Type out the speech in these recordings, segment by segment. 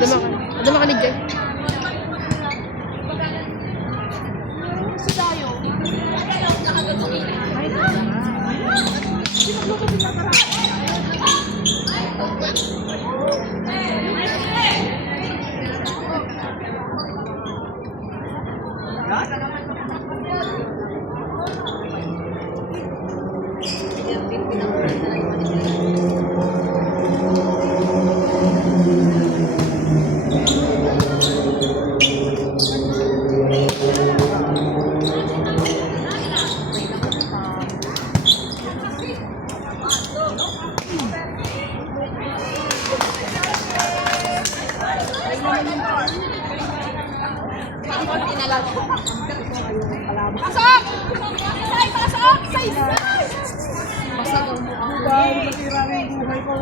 Dumakalig dyan. Pasok! Pasok! Pasok ang Buhay, masira na yung buhay ko.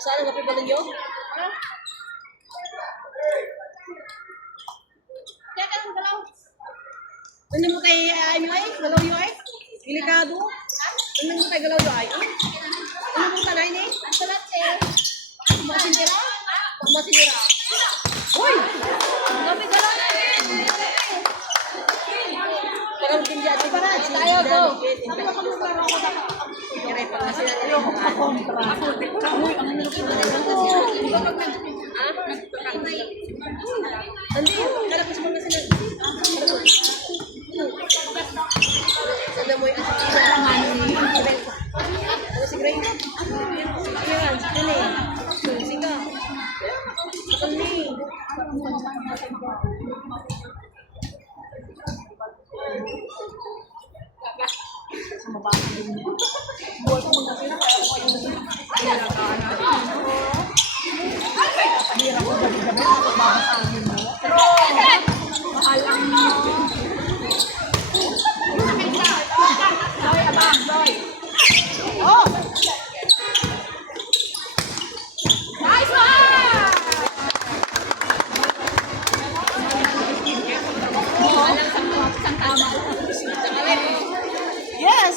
Sana nga pibalin nyo? Kaya ka nang galaw. Hindi mo tayo ay, galaw yun ay. Delikado. Hindi mo tayo galaw yun ay. Ano mo ka na ini? Ang salat eh. Kumasin ka na? Kumasin ka na? Uy! Gabi galaw na eh. Parang kinja. Tayo, go. Sabi ko kami klaro ako na. Ayoko pa kontra. Uy, ang nilapit na rin ako. Hindi, kala ko sa mga sila. Sana mo yung asipina. Ano si Gray? Yan, si Kali. Sika. Kali. Buhay ko muna sila. Pahirap ko gabi-gabi. Babasahin mo. Pero, mahal ang Doy, abang, Doy. Oh! Nice one! Yes!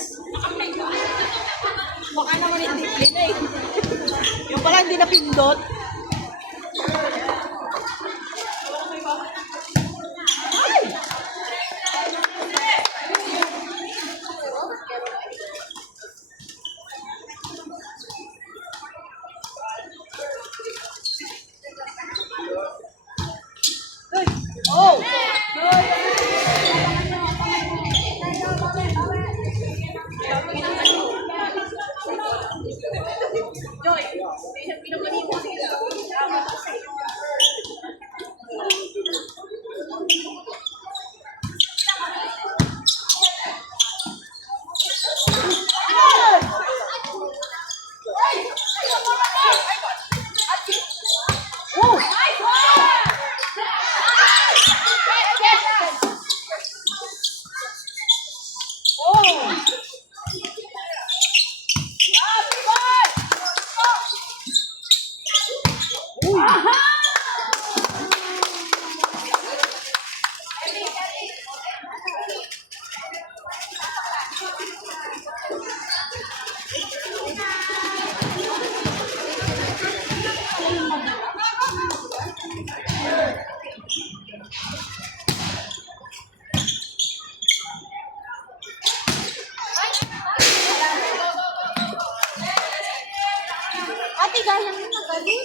Baka naman hindi play eh. Yung pala hindi napindot. Oh! Ate, galang mo magaling.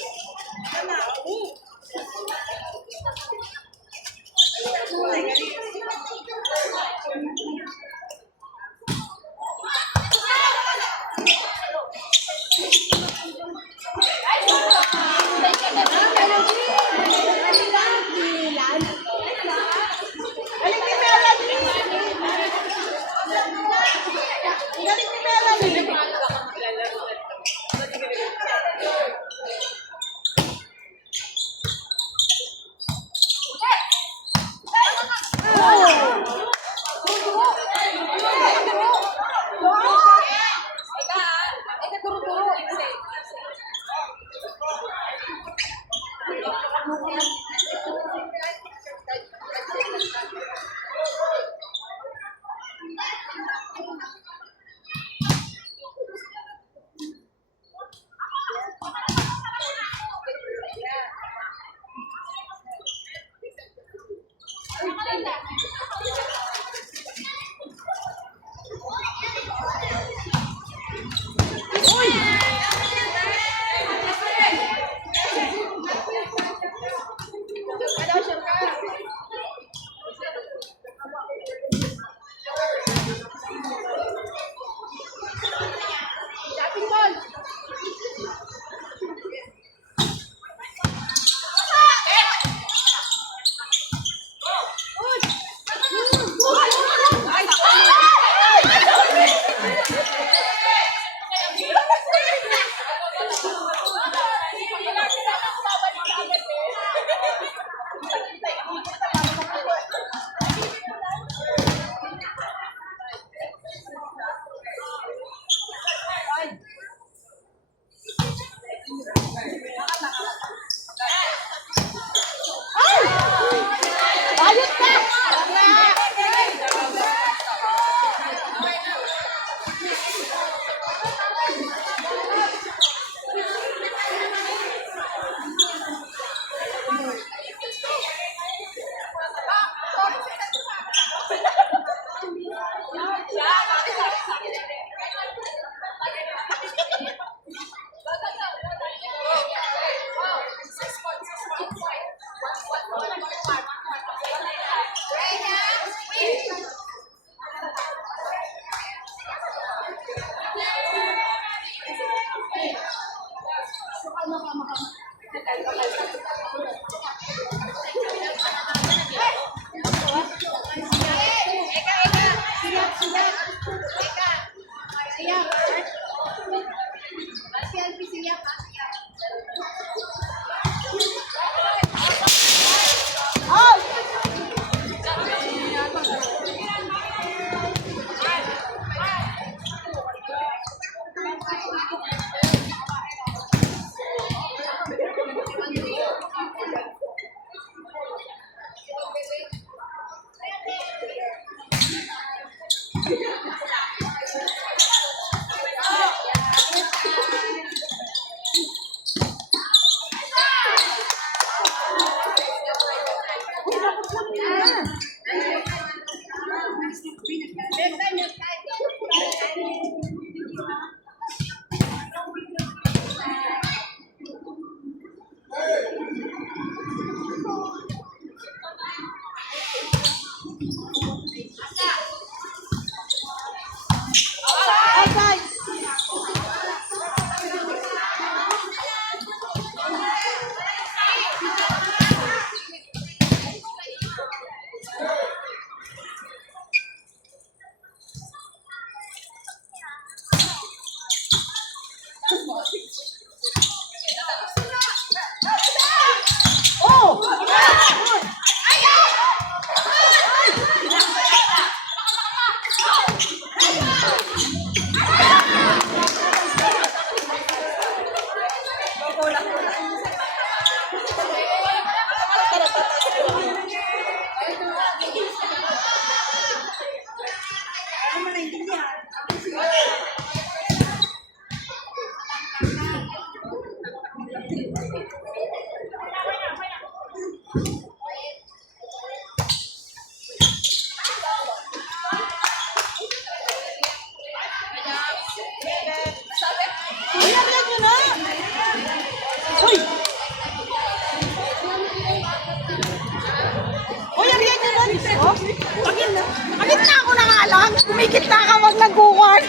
Agit na ako na nga lang. Kumikit na ka, wag nagkukuhan.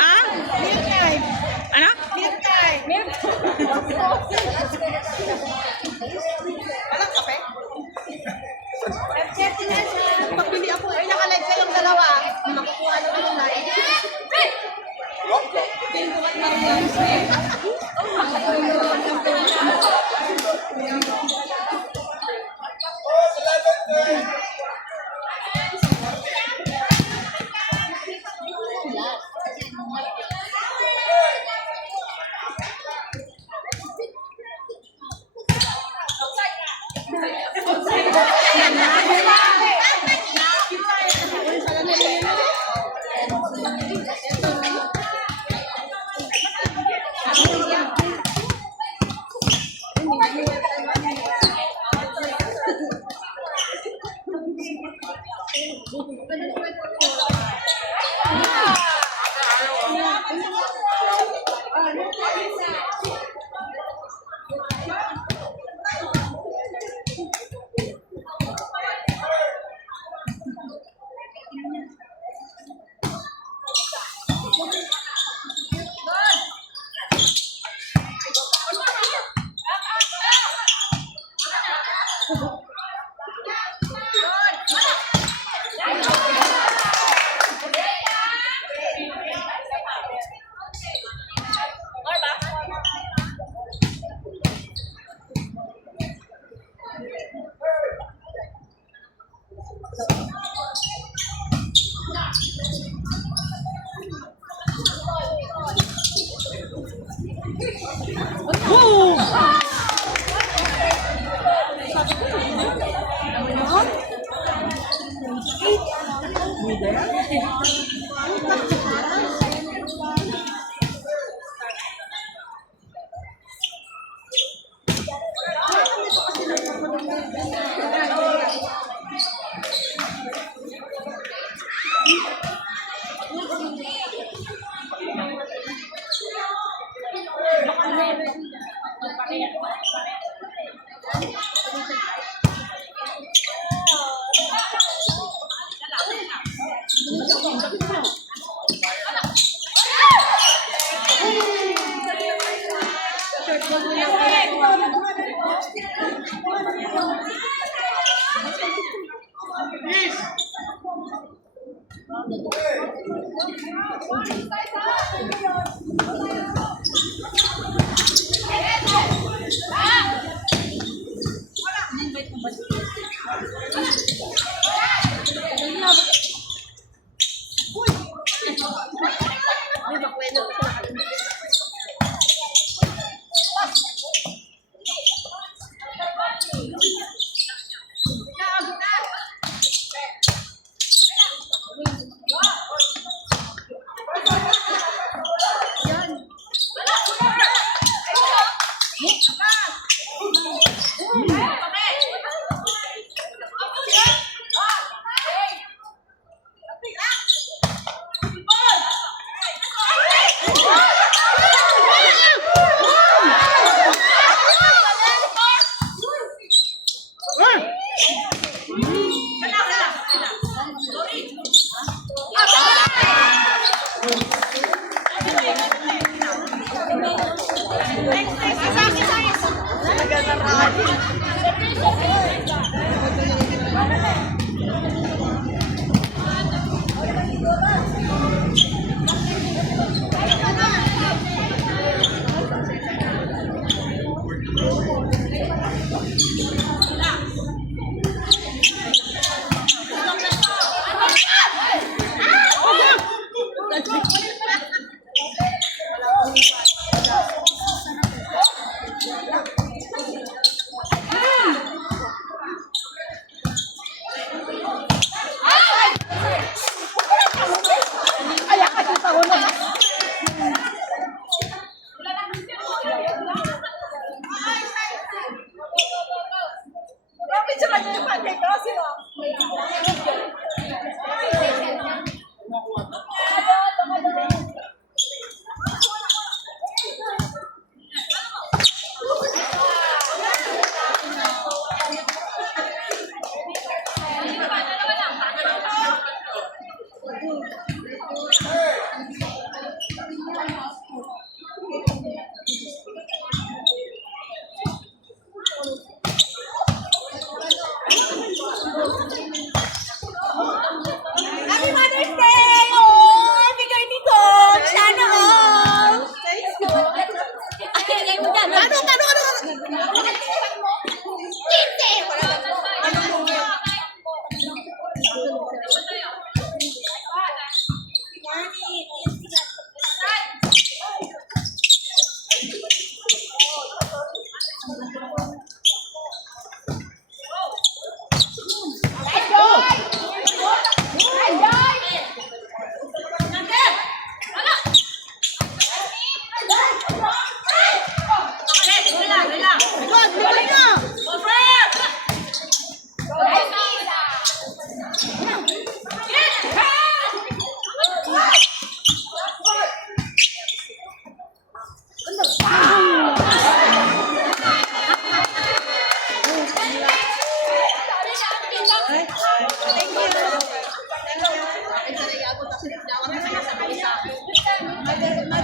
Ha? Ano? Walang kape? Pagbili ako. Ay, naka-live kayong dalawa. Makukuha naman yung live.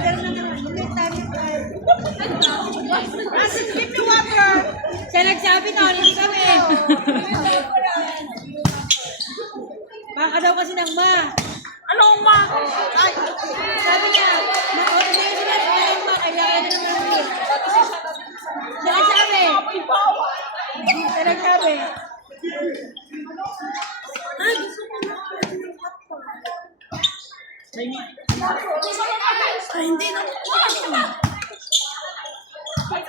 Water na naman. Asin, give me water. Siya nagsabi na, ulit kami. Baka daw kasi ng ma. Anong ma? Ay, Sabi niya, ma-order na sila ng ma, kailangan na naman ulit. Siya nagsabi. Siya nagsabi. ay hindi na. May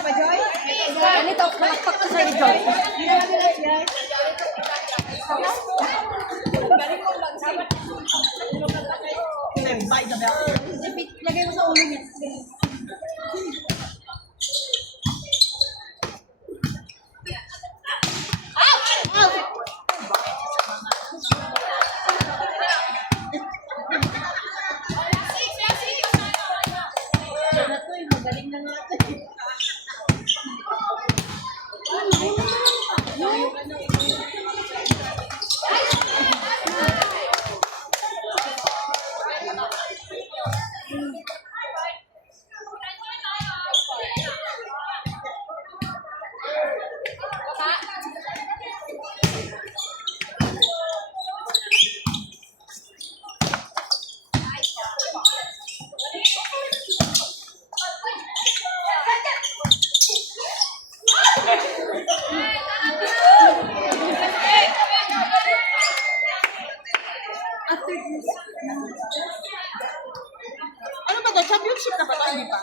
pa, Joy? Ganito, malakpak ko sa'yo, Joy. Ginawa nila siya. Lagay mo sa ulo niya. Ano ba to? Championship na ba to? Hindi pa?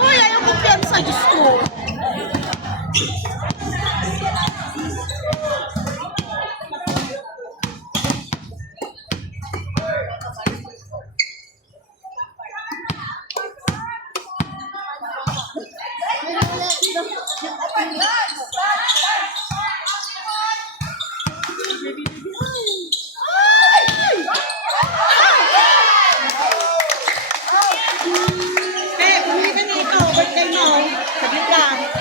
Uy, ayaw kumpiyansa, Diyos ko. yan.